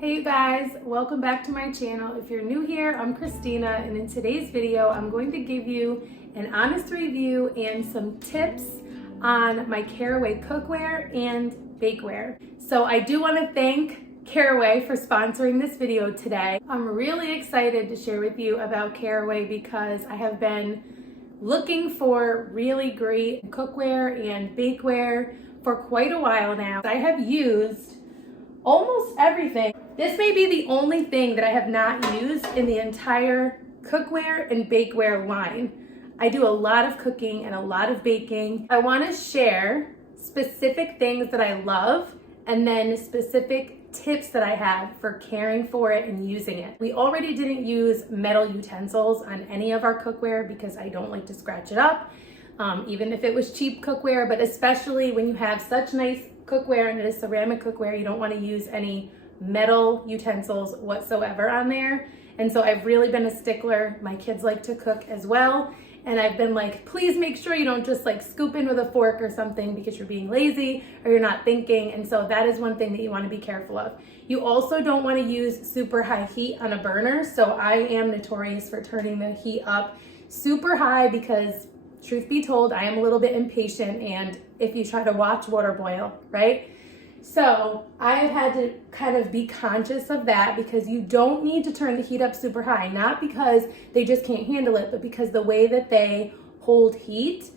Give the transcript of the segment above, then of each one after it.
Hey you guys, welcome back to my channel. If you're new here, I'm Christina, and in today's video, I'm going to give you an honest review and some tips on my Caraway cookware and bakeware. So I do want to thank Caraway for sponsoring this video today. I'm really excited to share with you about Caraway because I have been looking for really great cookware and bakeware for quite a while now. I have used almost everything. This may be the only thing that I have not used in the entire cookware and bakeware line. I do a lot of cooking and a lot of baking. I want to share specific things that I love and then specific tips that I have for caring for it and using it. We already didn't use metal utensils on any of our cookware because I don't like to scratch it up, even if it was cheap cookware, but especially when you have such nice cookware and it is ceramic cookware, you don't want to use any metal utensils whatsoever on there. And so I've really been a stickler. My kids like to cook as well. And I've been like, please make sure you don't just like scoop in with a fork or something because you're being lazy or you're not thinking. And so that is one thing that you want to be careful of. You also don't want to use super high heat on a burner. So I am notorious for turning the heat up super high because truth be told, I am a little bit impatient, and if you try to watch water boil, right? So I've had to kind of be conscious of that because you don't need to turn the heat up super high, not because they just can't handle it, but because the way that they hold heat,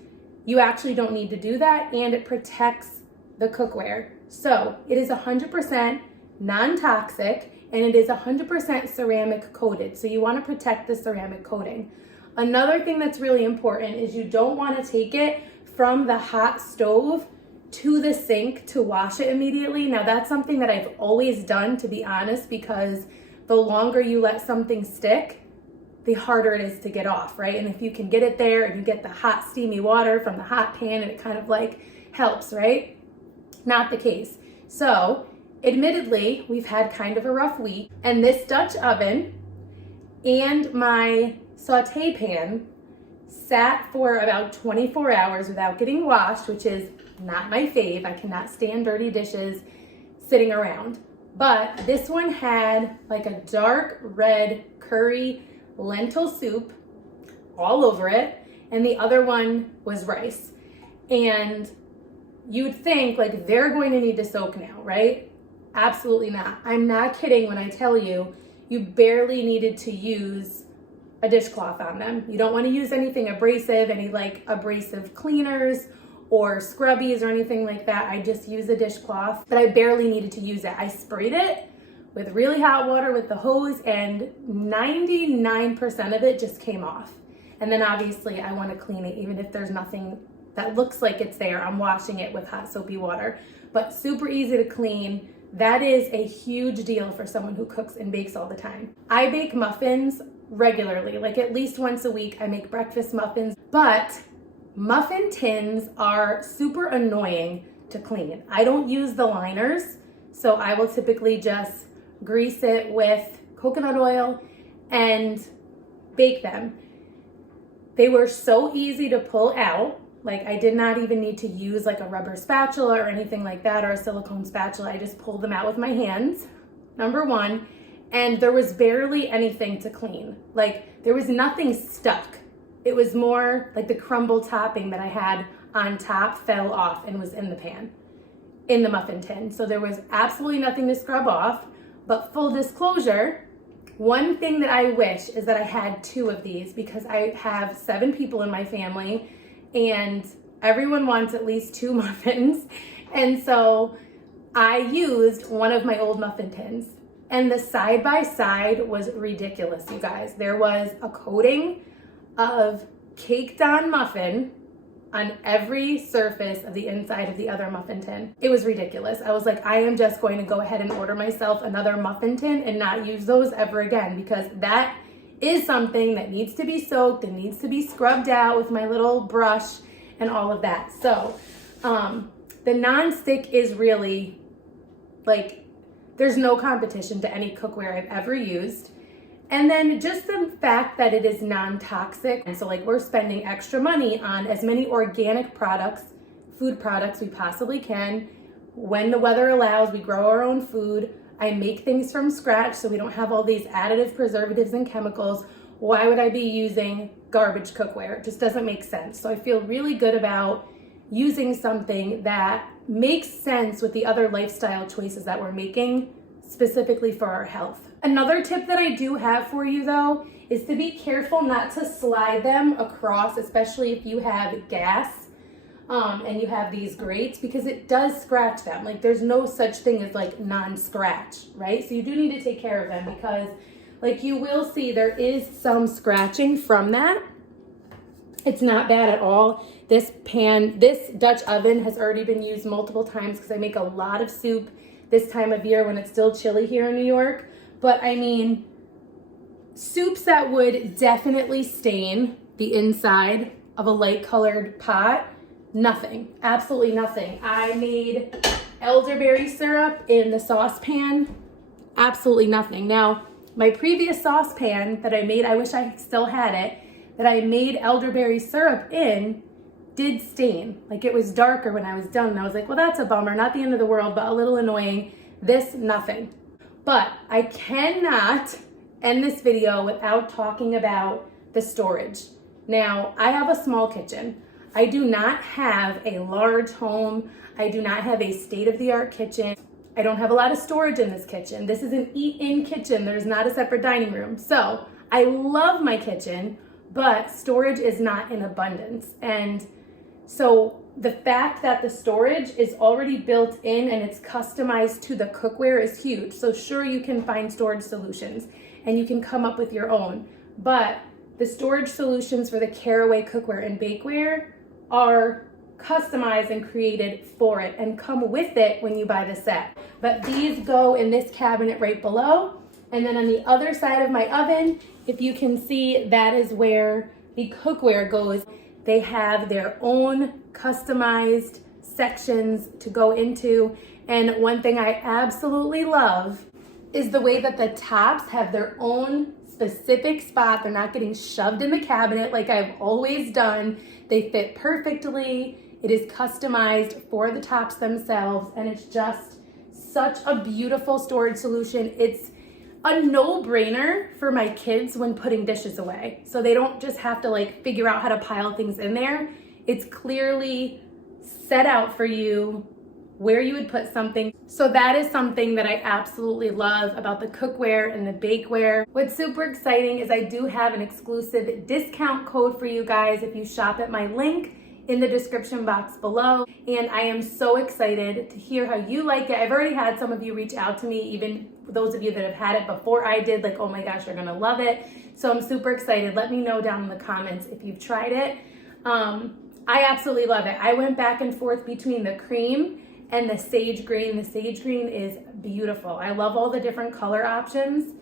you actually don't need to do that, and it protects the cookware. So it is 100% non-toxic, and it is 100% ceramic coated. So you want to protect the ceramic coating. Another thing that's really important is you don't want to take it from the hot stove to the sink to wash it immediately. Now that's something that I've always done, to be honest, because the longer you let something stick, the harder it is to get off, right? And if you can get it there and you get the hot steamy water from the hot pan and it kind of like helps, right? Not the case. So admittedly, we've had kind of a rough week, and this Dutch oven and my saute pan sat for about 24 hours without getting washed, which is not my fave. I cannot stand dirty dishes sitting around. But this one had like a dark red curry lentil soup all over it, and the other one was rice. And you'd think like they're going to need to soak now, right? Absolutely not. I'm not kidding when I tell you, you barely needed to use a dishcloth on them. You don't want to use anything abrasive, any like abrasive cleaners or scrubbies or anything like that. I just use a dishcloth, but I barely needed to use it. I sprayed it with really hot water with the hose, and 99% of it just came off. And then obviously I want to clean it, even if there's nothing that looks like it's there. I'm washing it with hot soapy water, but super easy to clean. That is a huge deal for someone who cooks and bakes all the time. I bake muffins regularly, like at least once a week. I make breakfast muffins, but muffin tins are super annoying to clean. I don't use the liners, so I will typically just grease it with coconut oil and bake them. They were so easy to pull out. Like I did not even need to use like a rubber spatula or anything like that, or a silicone spatula. I just pulled them out with my hands, number one. And there was barely anything to clean. Like there was nothing stuck. It was more like the crumble topping that I had on top fell off and was in the pan, in the muffin tin. So there was absolutely nothing to scrub off. But full disclosure, one thing that I wish is that I had 2 of these, because I have 7 people in my family and everyone wants at least 2 muffins. And so I used one of my old muffin tins. And the side by side was ridiculous, you guys. There was a coating of caked on muffin on every surface of the inside of the other muffin tin. It was ridiculous. I was like, I am just going to go ahead and order myself another muffin tin and not use those ever again, because that is something that needs to be soaked and needs to be scrubbed out with my little brush and all of that. So the non-stick is really like, there's no competition to any cookware I've ever used. And then just the fact that it is non-toxic. And so like we're spending extra money on as many organic products, food products we possibly can. When the weather allows, we grow our own food. I make things from scratch, so we don't have all these additive preservatives and chemicals. Why would I be using garbage cookware? It just doesn't make sense. So I feel really good about using something that makes sense with the other lifestyle choices that we're making specifically for our health. Another tip that I do have for you though is to be careful not to slide them across, especially if you have gas and you have these grates, because it does scratch them. Like there's no such thing as like non-scratch, right? So you do need to take care of them, because like you will see there is some scratching from that. It's not bad at all. This Dutch oven has already been used multiple times because I make a lot of soup this time of year when it's still chilly here in New York. But I mean, soups that would definitely stain the inside of a light colored pot, nothing, absolutely nothing. I made elderberry syrup in the saucepan, absolutely nothing. Now, my previous saucepan that I made, I wish I still had it, that I made elderberry syrup in, did stain. Like it was darker when I was done. And I was like, well, that's a bummer, not the end of the world, but a little annoying. This, nothing. But I cannot end this video without talking about the storage. Now, I have a small kitchen. I do not have a large home. I do not have a state-of-the-art kitchen. I don't have a lot of storage in this kitchen. This is an eat-in kitchen. There's not a separate dining room. So I love my kitchen, but storage is not in abundance. And so the fact that the storage is already built in and it's customized to the cookware is huge. So sure, you can find storage solutions and you can come up with your own, but the storage solutions for the Caraway cookware and bakeware are customized and created for it and come with it when you buy the set. But these go in this cabinet right below. And then on the other side of my oven, if you can see, that is where the cookware goes. They have their own customized sections to go into. And one thing I absolutely love is the way that the tops have their own specific spot. They're not getting shoved in the cabinet like I've always done. They fit perfectly. It is customized for the tops themselves, and it's just such a beautiful storage solution. It's a no-brainer for my kids when putting dishes away. So they don't just have to like figure out how to pile things in there. It's clearly set out for you where you would put something. So that is something that I absolutely love about the cookware and the bakeware. What's super exciting is I do have an exclusive discount code for you guys if you shop at my link in the description box below. And I am so excited to hear how you like it. I've already had some of you reach out to me, even those of you that have had it before I did, like, oh my gosh, you're gonna love it. So I'm super excited. Let me know down in the comments if you've tried it. I absolutely love it. I went back and forth between the cream and the sage green. The sage green is beautiful. I love all the different color options.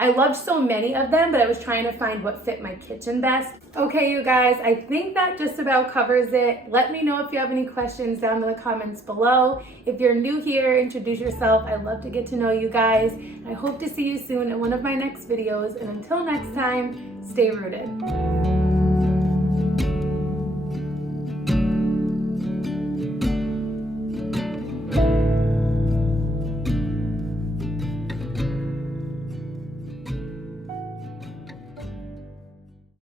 I loved so many of them, but I was trying to find what fit my kitchen best. Okay, you guys, I think that just about covers it. Let me know if you have any questions down in the comments below. If you're new here, introduce yourself. I'd love to get to know you guys. I hope to see you soon in one of my next videos. And until next time, stay rooted.